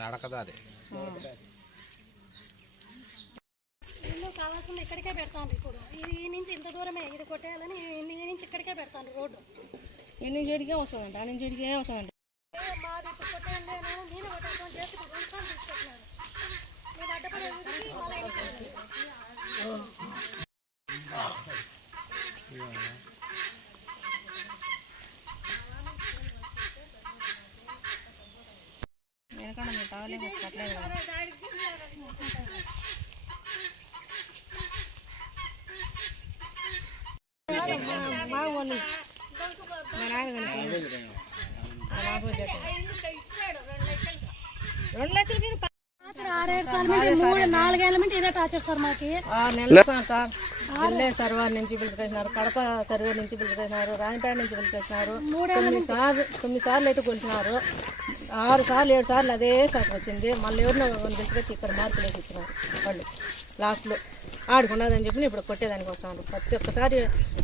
నడకదారి. ఇల్లు కావాల్సిన ఇక్కడికే పెడతాను ఇప్పుడు. ఇది ఈ నుంచి ఇంత దూరమే ఇది కొట్టేయాలని ఈ నుంచి ఇక్కడికే పెడతాను రోడ్డు. ఈ నుంచి ఇడికే వస్తుందంట ఆ నుంచి ఇడికే వస్తుందంట. మాది ఇప్పుడు కొట్టేయండి అని నేను కొట్టేస్తాను చేసి అడ్డపడి మళ్ళీ ఎన్నికలు వెనకాల మీరు తాగలేము కట్టలేదు కదా బాగుంది మా నాన్న కనుక బాబు చెప్పండి రెండు లక్షలు మీరు ఆరేడు సార్లు నుండి మూడు నాలుగేళ్ళ నుండి ఇదే టార్చర్ సార్ మాకి. ఆరు నెలలు సార్. సార్. నెల్లే సర్వర్ నుంచి పిలిచేసినారు కడప సర్వే నుంచి పిలిచేసినారు రాయపేట నుంచి పిలిచేసినారు తొమ్మిది సార్లు తొమ్మిది సార్లు అయితే కొలిచినారు. ఆరు సార్లు ఏడు సార్లు అదే సార్ వచ్చింది. మళ్ళీ ఎవరినో పిలిచిపెట్టి ఇక్కడ మార్పులు వేసి ఇచ్చినారు వాళ్ళు. లాస్ట్లో ఆడుకున్నదని చెప్పి ఇప్పుడు కొట్టేదానికి వస్తాను. ప్రతి ఒక్కసారి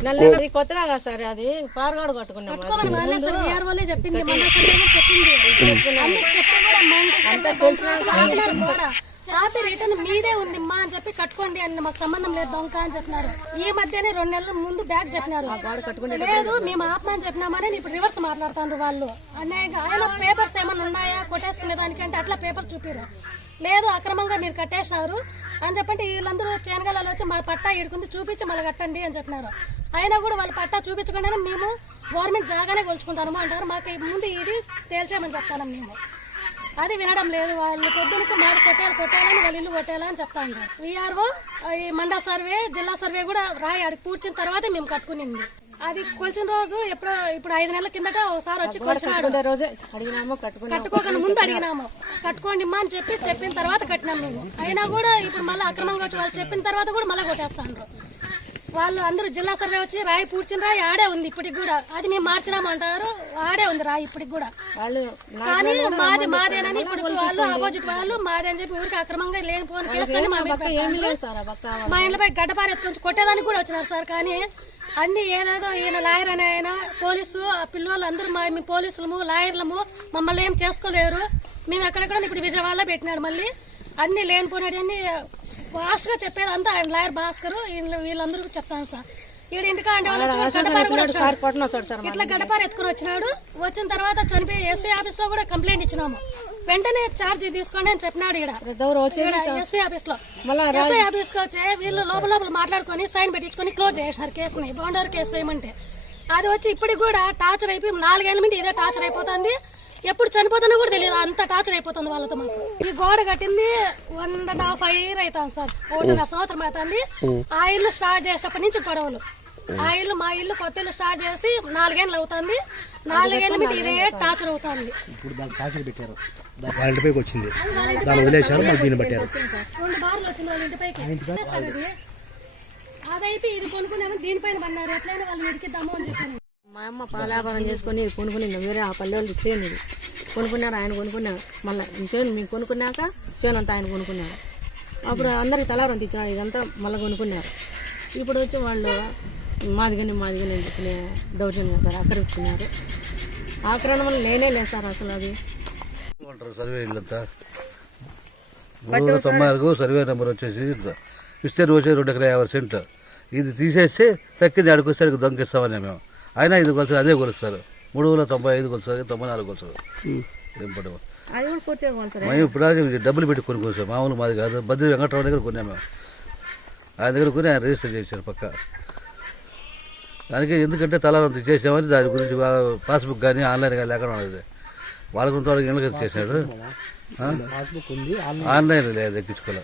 నెల ఇది కొత్తగా కాదు సార్ అది పారగాడు చెప్పింది ఆపి రిటర్న్ మీదే ఉంది మా అని చెప్పి కట్టుకోండి అని మాకు సంబంధం లేదు దొంగ అని చెప్పినారు. ఈ మధ్యనే రెండు నెలల ముందు బ్యాగ్ చెప్పినారు. లేదు మేము ఆపమని చెప్పినామని ఇప్పుడు రివర్స్ మాట్లాడుతారు వాళ్ళు. అన్యాయంగా ఆయన పేపర్స్ ఏమైనా ఉన్నాయా? కొట్టేసుకునే దానికంటే అట్లా పేపర్ చూపిరు. లేదు అక్రమంగా మీరు కట్టేసినారు అని చెప్పంటే వీళ్ళందరూ చేనగలలో వచ్చి మా పట్టా ఇడుకుంది చూపించి మళ్ళీ కట్టండి అని చెప్పినారు. అయినా కూడా వాళ్ళ పట్టా చూపించకుండానే మేము గవర్నమెంట్ జాగానే కొలుచుకుంటాము అంటారు. మాకు ముందు ఇది తేల్చేయమని చెప్తాను మేము. అది వినడం లేదు. వాళ్ళు పొద్దునకి మాది కొట్టేయాలి కొట్టేయాలని వాళ్ళ ఇల్లు కొట్టేయాలని చెప్తా ఉంటారు వీఆర్ఓ ఈ మండల సర్వే జిల్లా సర్వే కూడా రాయి అడిగి కూర్చిన తర్వాతే మేము కట్టుకునింది. అది కొలిచిన రోజు ఎప్పుడో ఇప్పుడు ఐదు నెలల కిందట ఒకసారి వచ్చి కొలిచినాడు. కట్టుకోకుండా ముందు అడిగినాము. కట్టుకోండి అమ్మా అని చెప్పి చెప్పిన తర్వాత కట్టినాం మేము. అయినా కూడా ఇప్పుడు మళ్ళీ అక్రమంగా వచ్చి వాళ్ళు చెప్పిన తర్వాత కూడా మళ్ళీ కొట్టేస్తాండ్రు. వాళ్ళు అందరూ జిల్లా సర్వే వచ్చి రాయి పూడ్చిన రాయి ఆడే ఉంది ఇప్పటికి కూడా. అది మేము మార్చినామంటారు ఆడే ఉంది రాయి ఇప్పటికి కూడా. వాళ్ళు కానీ మాది మాదేనని ఇప్పుడు వాళ్ళు ఆపోజిట్ వాళ్ళు మాదే అని చెప్పి ఊరికి అక్రమంగా లేనిపోని కేసుకొని మా మీద పక్క మా ఇంట్లోపై గడ్డపార ఎత్తుకొని కొట్టేదానికి కూడా వచ్చినారు సార్. కానీ అన్ని ఏదేదో ఈయన లాయర్ అని ఆయన పోలీసు ఆ పిల్లలు అందరూ మా మీ పోలీసులము లాయర్లము మమ్మల్ని ఏం చేసుకోలేరు. మేము ఎక్కడెక్కడ ఇప్పుడు విజయవాడలో పెట్టినాడు మళ్ళీ. అన్ని లేనిపోయినాడు అన్ని ఫాస్ట్గా చెప్పేది అంతా ఆయన లాయర్ భాస్కర్ వీళ్ళ- వీళ్ళందరూ చెప్తాను సార్. ఈడ ఇంటికా అంటే కూడా ఇట్లా గడపారు ఎత్తుకుని వచ్చినాడు. వచ్చిన తర్వాత చనిపోయి ఎస్పీ ఆఫీస్లో కూడా కంప్లైంట్ ఇచ్చినాము. వెంటనే ఛార్జ్ తీసుకోండి అని చెప్పినాడు ఇక్కడ ఎస్పీ ఆఫీస్లో ఎస్ఐ ఆఫీస్కి వచ్చి వీళ్ళు లోపల లోపల మాట్లాడుకొని సైన్ పెట్టించుకొని క్లోజ్ చేసినారు కేసుని. బౌండర్ కేసు వేయమంటే. అది వచ్చి ఇప్పటికి కూడా టార్చర్ అయిపోయి నాలుగేళ్ళ నుండి ఇదే టార్చర్ అయిపోతుంది. ఎప్పుడు చనిపోతుందో కూడా తెలియదు. అంత టార్చర్ అయిపోతుంది వాళ్ళతో మాకు. ఈ గోడ కట్టింది వన్ అండ్ హాఫ్ ఇయర్ అవుతుంది సార్. ఒకటిన్నర సంవత్సరం అవుతుంది. ఆ ఇల్లు స్టార్ట్ చేసేప్పటి నుంచి గొడవలు. ఆ ఇల్లు మా ఇల్లు కొత్త ఇల్లు స్టార్ట్ చేసి నాలుగేళ్ళు అవుతుంది. నాలుగేళ్ళ నుండి ఇదే టార్చర్ అవుతుంది. ఇప్పుడు దానికి టార్చర్ పెట్టారు. వాళ్ళ ఇంటిపైకి వచ్చింది. దాన్ని వదిలేశారు మళ్ళీ దీన్ని పట్టారు. రెండు బార్లు వచ్చింది వాళ్ళ ఇంటిపైకి అదైతే ఇది కొనుక్కున్నాము దీనిపైన పన్నారు ఎట్లయినా వాళ్ళని ఇరికిద్దాము అని చెప్పాను మా అమ్మ పాల వ్యాపారం చేసుకొని కొనుక్కుని ఇంకా వేరే ఆ పల్లె వాళ్ళు చేను ఇది. కొనుక్కున్నారు ఆయన కొనుక్కున్నారు. మళ్ళీ చేను మేము కొనుక్కున్నాక చేను అంతా ఆయన కొనుక్కున్నారు. అప్పుడు అందరికి తలారం తెచ్చినాడు ఇదంతా మళ్ళీ కొనుక్కున్నారు. ఇప్పుడు వచ్చి వాళ్ళు మాదిగని మాదిగని అని చెప్పిన దౌర్జన్యం సార్ ఆక్రమించుకున్నారు ఆక్రమణ లేనే లేదు సార్ అసలు అది. సర్వే ఇల్లంతా? మూడు వందల తొంభై నాలుగు సర్వే నెంబర్ వచ్చేసి విస్తీర్ణం వచ్చేసి రెండు ఎకరా యాభై సెంట్లు ఇది తీసేసి తక్కింది ఆడుకొస్తే దొంగిస్తామని మేము. అయినా ఇది కొలుస్తారు అదే కొలుస్తారు మూడు వందల తొంభై ఐదు కొలుస్తారు తొంభై నాలుగు కొలుస్తారు ఏం పడవ. మేము ఇప్పుడు డబ్బులు పెట్టి కొనుక్కోం సార్ మామూలు మాది కాదు. బద్రి వెంకటరావు దగ్గర కొన్నాం మేము. ఆయన దగ్గర కొని ఆయన రిజిస్టర్ చేశారు పక్క. దానికి ఎందుకంటే తలారం చేసామని దాని గురించి పాస్బుక్ కానీ ఆన్లైన్ కానీ లేకుండా ఉన్నది వాళ్ళ గురించి వాళ్ళకి ఇళ్ళకి చేశాడు. ఆ? పాస్బుక్ ఉంది ఆన్లైన్ లేదు ఎక్కించుకోలే.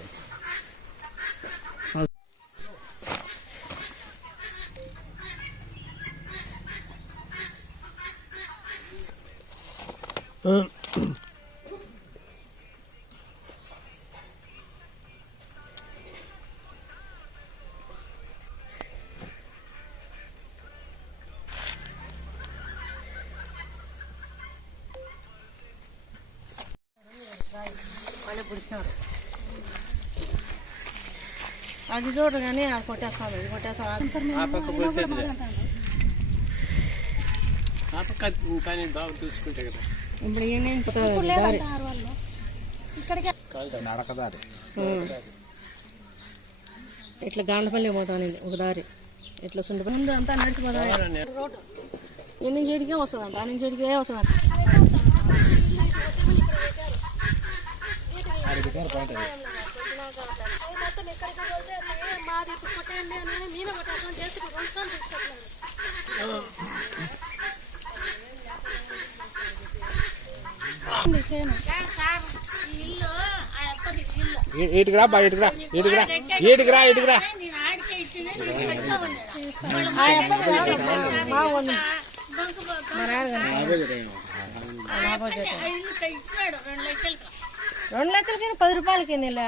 అది చూడరు కానీ అది కొట్టేస్తాను ఇది కొట్టేస్తాను ఇప్పుడు ఈ నుంచి దారి అంటారు వాళ్ళు ఇక్కడికి నడకదారి. ఇట్లా గాండ్లపల్లి పోతాను ఒక దారి. ఇట్లా సుండి ముందు అంతా నడిచిపోతాను రోడ్డు. నుంచి ఇడికే వస్తుందంట ఆ నుంచి ఇడికే వస్తుందంట. మాది ఇప్పుడు కొట్టేయండి అని మేమే చేసి రెండు సార్లు తీసుకెళ్ళారు ఉంది చేను ఇటుకురా బా ఇటుకురా ఇటుకురా ఇటుకురా ఇటుకురా రెండు లక్షలకి పది రూపాయలకి నెల